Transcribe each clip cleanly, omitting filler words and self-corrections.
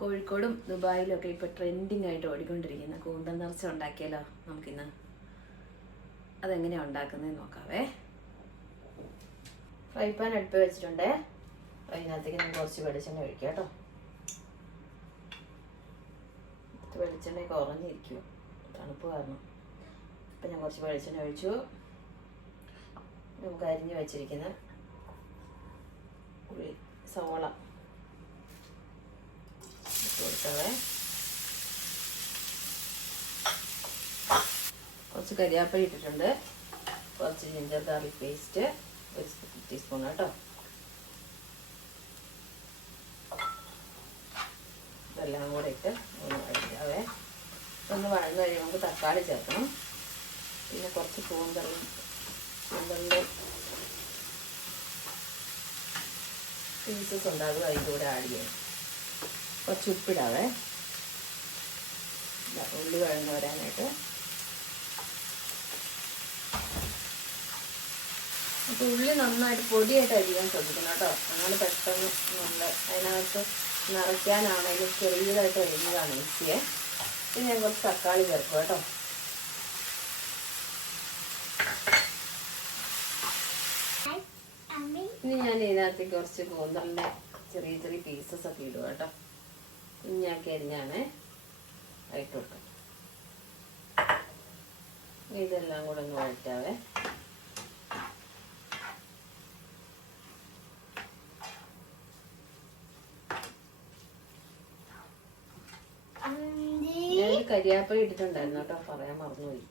കോഴിക്കോടും ദുബായിലും ഒക്കെ ഇപ്പോൾ ട്രെൻഡിങ് ആയിട്ട് ഓടിക്കൊണ്ടിരിക്കുന്ന കൂന്തൽ നിറച്ച ഉണ്ടാക്കിയാലോ നമുക്കിന്ന്. അതെങ്ങനെയാണ് ഉണ്ടാക്കുന്നതെന്ന് നോക്കാവേ. ഫ്രൈ പാൻ അടുപ്പ് വെച്ചിട്ടുണ്ട്. അതിനകത്തേക്ക് നമുക്ക് കുറച്ച് വെളിച്ചെണ്ണ ഒഴിക്കാം കേട്ടോ. വെളിച്ചെണ്ണ കുറഞ്ഞിരിക്കും തണുപ്പ് കാരണം. അപ്പം ഞാൻ കുറച്ച് വെളിച്ചെണ്ണ ഒഴിച്ചു. നമുക്ക് അരിഞ്ഞ് വെച്ചിരിക്കുന്ന സവോള കൊടുക്കവേ. കുറച്ച് കരിയാപ്പില ഇട്ടിട്ടുണ്ട്. കുറച്ച് ജിഞ്ചർ ഗാർലിക് പേസ്റ്റ് 1 ടീസ്പൂൺ കേട്ടോ. ഇതെല്ലാം കൂടെ ഇട്ട് ഒന്ന് വഴറ്റാവേ. ഒന്ന് വഴന്ന് കഴിയുമ്പോൾ നമുക്ക് തക്കാളി ചേർക്കണം. പിന്നെ കുറച്ച് കൂന്തലിൻ്റെ പീസസ് ഉണ്ടാകും, അതിൻ്റെ കൂടെ ആഡ് ചെയ്യണം. കുറച്ച് ഉപ്പിടാവേ, ഉള്ളി വഴന്ന് വരാനായിട്ട്. അപ്പോൾ ഉള്ളി നന്നായിട്ട് പൊടിയായിട്ട് അരിയാൻ ശ്രദ്ധിക്കണം കേട്ടോ. അങ്ങനെ പെട്ടെന്ന് നല്ല അതിനകത്ത് നിറയ്ക്കാനാണെങ്കിലും ചെറിയതായിട്ട് അരിഞ്ഞതാണ് ഈസിയെ. പിന്നെ ഞാൻ കുറച്ച് തക്കാളി ചേർക്കും കേട്ടോ. ഇനി ഞാൻ ഇതിനകത്തേക്ക് കുറച്ച് കൂന്തലിൻ്റെ ചെറിയ ചെറിയ പീസസ് ഒക്കെ ഇടുക കേട്ടോ. കുഞ്ഞാക്കി അരിഞ്ഞാണ് ഇട്ട് കൊടുക്കാം. ഇതെല്ലാം കൂടെ ഒന്ന് വഴറ്റാവേ. ഞാനൊരു കരിയാപ്പില ഇട്ടിട്ടുണ്ടായിരുന്നു കേട്ടോ, പറയാൻ മറന്നുപോയി.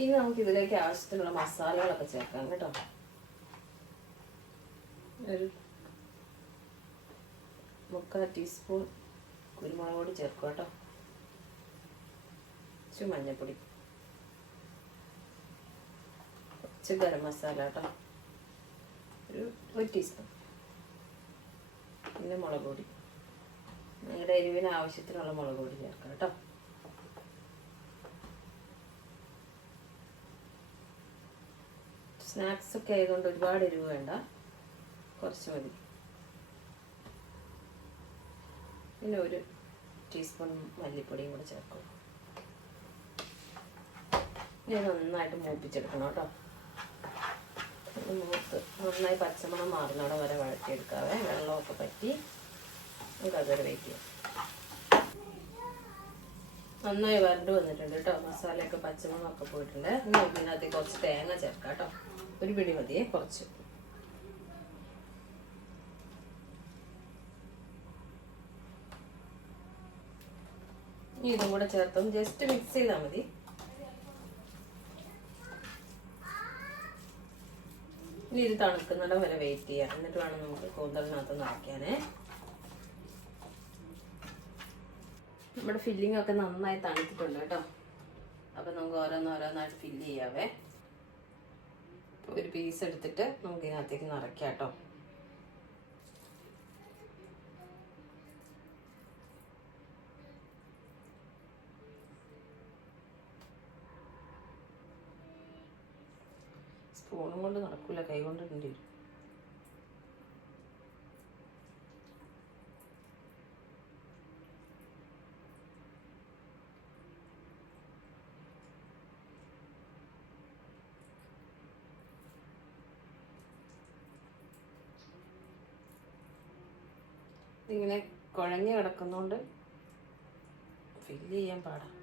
ഇനി നമുക്ക് ഇതിലേക്ക് ആവശ്യത്തിനുള്ള മസാലകളൊക്കെ ചേർക്കാം കേട്ടോ. ഒരു 3/4 ടീസ്പൂൺ കുരുമുളക് പൊടി ചേർക്കുക കേട്ടോ. കുറച്ച് മഞ്ഞൾപ്പൊടി, കുറച്ച് ഗരം മസാല കേട്ടോ, ഒരു ടീസ്പൂൺ. പിന്നെ മുളക് പൊടി, നിങ്ങളുടെ എരിവിന് ആവശ്യത്തിനുള്ള മുളക് പൊടി ചേർക്കാം കേട്ടോ. സ്നാക്സ് ഒക്കെ ആയതുകൊണ്ട് ഒരുപാട് എരിവ് വേണ്ട, കുറച്ച് മതി. പിന്നെ 1 ടീസ്പൂൺ മല്ലിപ്പൊടിയും കൂടെ ചേർക്കും. ഇനി നന്നായിട്ട് മൂപ്പിച്ചെടുക്കണം കേട്ടോ. നന്നായി പച്ചമണം മാറുന്നവിടെ വരെ വഴറ്റിയെടുക്കാവേ. വെള്ളമൊക്കെ പറ്റി നമുക്ക് അതുവരെ വെക്കുക. നന്നായി വരണ്ട് വന്നിട്ടുണ്ട് കേട്ടോ. മസാലയൊക്കെ പച്ചമണമൊക്കെ പോയിട്ടുണ്ട്. ഇനി ഇതിനകത്ത് കുറച്ച് തേങ്ങ ചേർക്കാം കേട്ടോ. ഒരു പിടി മതിയേ, കുറച്ച്. ഇനി ഇതും കൂടെ ചേർത്തൊന്ന് ജസ്റ്റ് മിക്സ് ചെയ്താൽ മതി. ഇനി ഇത് തണുക്കുന്നിടം വരെ വെയിറ്റ് ചെയ്യാം. എന്നിട്ട് വേണം നമുക്ക് കൂന്തലിനകത്ത് നിറയ്ക്കാനേ. നമ്മുടെ ഫില്ലിംഗ് ഒക്കെ നന്നായി തണുത്തിട്ടുണ്ട് കേട്ടോ. അപ്പം നമുക്ക് ഓരോന്നോരോന്നായിട്ട് ഫില്ല് ചെയ്യാവേ. ഒരു പീസ് എടുത്തിട്ട് നമുക്ക് ഇതിനകത്തേക്ക് നിറയ്ക്കാം കേട്ടോ. സ്പൂണും കൊണ്ട് നടക്കൂല, കൈ കൊണ്ട് ഇടേണ്ടി വരും. ഇങ്ങനെ കുഴഞ്ഞ് കിടക്കുന്നോണ്ട് ഫില്ല് ചെയ്യാൻ പാടാം.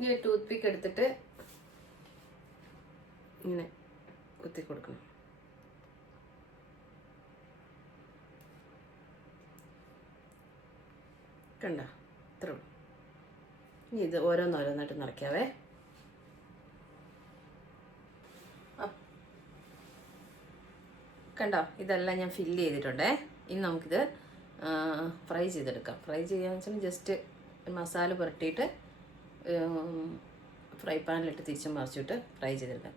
ഇനി ടൂത്ത് പിക്ക് എടുത്തിട്ട് ഇങ്ങനെ കുത്തി കൊടുക്കണം. കണ്ടോ, ഇത്രേ ഉള്ളൂ. ഇനി ഇത് ഓരോന്നോരോന്നായിട്ട് നിറയ്ക്കാവേ. കണ്ടോ, ഇതെല്ലാം ഞാൻ ഫില്ല് ചെയ്തിട്ടുണ്ടേ. ഇനി നമുക്കിത് ഫ്രൈ ചെയ്തെടുക്കാം. ഫ്രൈ ചെയ്യാന്ന് വെച്ചാൽ ജസ്റ്റ് മസാല പുരട്ടിയിട്ട് ഫ്രൈ പാനിലിട്ട് തിരിച്ചും മറിച്ചിട്ട് ഫ്രൈ ചെയ്തെടുക്കാം.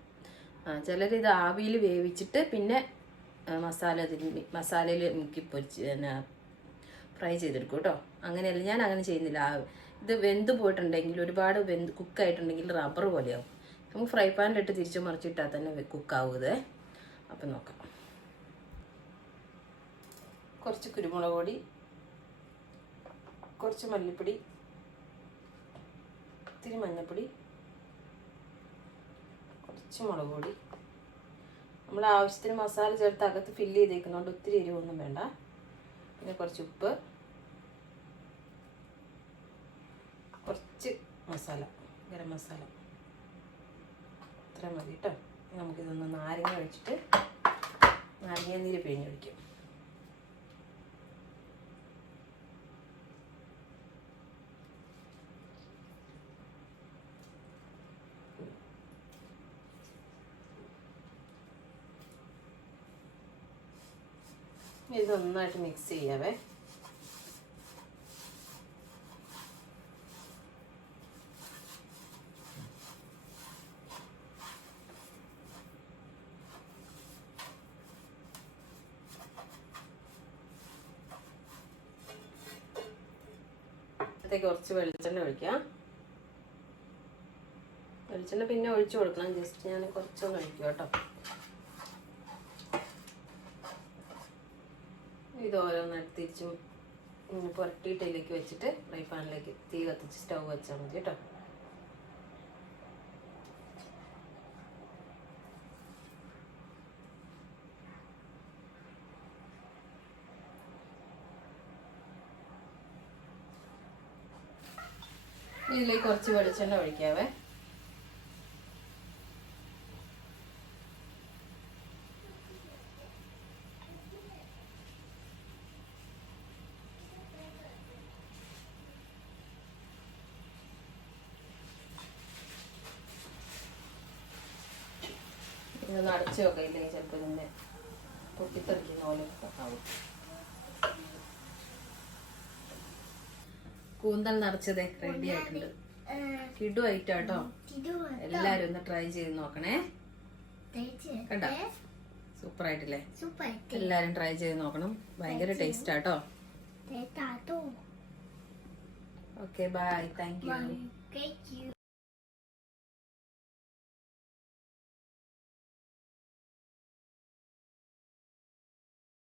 ചിലരിത് ആവിയിൽ വേവിച്ചിട്ട് പിന്നെ മസാലയിൽ മുക്കി പൊരിച്ച് പിന്നെ ഫ്രൈ ചെയ്തെടുക്കും കേട്ടോ. അങ്ങനെയല്ല, ഞാൻ അങ്ങനെ ചെയ്യുന്നില്ല. ഇത് വെന്ത് പോയിട്ടുണ്ടെങ്കിൽ, ഒരുപാട് കുക്കായിട്ടുണ്ടെങ്കിൽ റബ്ബർ പോലെയാവും. നമുക്ക് ഫ്രൈ പാനിലിട്ട് തിരിച്ചു മറിച്ചിട്ടാൽ തന്നെ കുക്കാവുന്നത്. അപ്പം നോക്കാം. കുറച്ച് കുരുമുളക് പൊടി, കുറച്ച് മല്ലിപ്പൊടി, ഇത്തിരി മഞ്ഞൾപ്പൊടി, കുറച്ച് മുളക് പൊടി. നമ്മൾ ആവശ്യത്തിന് മസാല ചേർത്ത് അകത്ത് ഫില്ല് ചെയ്തേക്കുന്നതുകൊണ്ട് ഒത്തിരി എരിവൊന്നും വേണ്ട. പിന്നെ കുറച്ച് ഉപ്പ്, കുറച്ച് മസാല, ഗരം മസാല, ഇത്ര മതി കേട്ടോ. നമുക്കിതൊന്ന് നാരങ്ങ ഒഴിച്ചിട്ട് നാരങ്ങ നീര് പിഴിഞ്ഞൊഴിക്കും. ഇത് നന്നായിട്ട് മിക്സ് ചെയ്യാവേ. കുറച്ച് വെളിച്ചെണ്ണ ഒഴിക്കാം. വെളിച്ചെണ്ണ പിന്നെ ഒഴിച്ചു കൊടുക്കണം. ജസ്റ്റ് ഞാൻ കുറച്ചൊന്ന് ഒഴിക്കും കേട്ടോ. ഇത് ഓരോന്നായിട്ട് തിരിച്ചും പുരട്ടിയിട്ട് ഇതിലേക്ക് വെച്ചിട്ട് ഫ്രൈ പാനിലേക്ക് തീ കത്തിച്ച് സ്റ്റൗ വെച്ചാൽ മതി കേട്ടോ. ഇതിലേക്ക് കുറച്ച് വെളിച്ചെണ്ണ ഒഴിക്കാവേ. ഇതൊന്ന് അടച്ചു വെക്കാം, ഇല്ലെങ്കിൽ ചിലപ്പോൾ ഇതിൻ്റെ പൊട്ടിത്തെറിക്കുന്ന പോലെ ആവും. കൂന്തൽ നിറച്ചത് റെഡി ആയിട്ടുണ്ട്. കിടു ആയിട്ടാട്ടോ. എല്ലാരും ഒന്ന് ട്രൈ ചെയ്ത് നോക്കണേ. കണ്ടോ, സൂപ്പർ ആയിട്ടില്ലേ? എല്ലാരും ട്രൈ ചെയ്ത് നോക്കണം. ഭയങ്കര ടേസ്റ്റ് ആട്ടോ. Okay, bye. Thank U.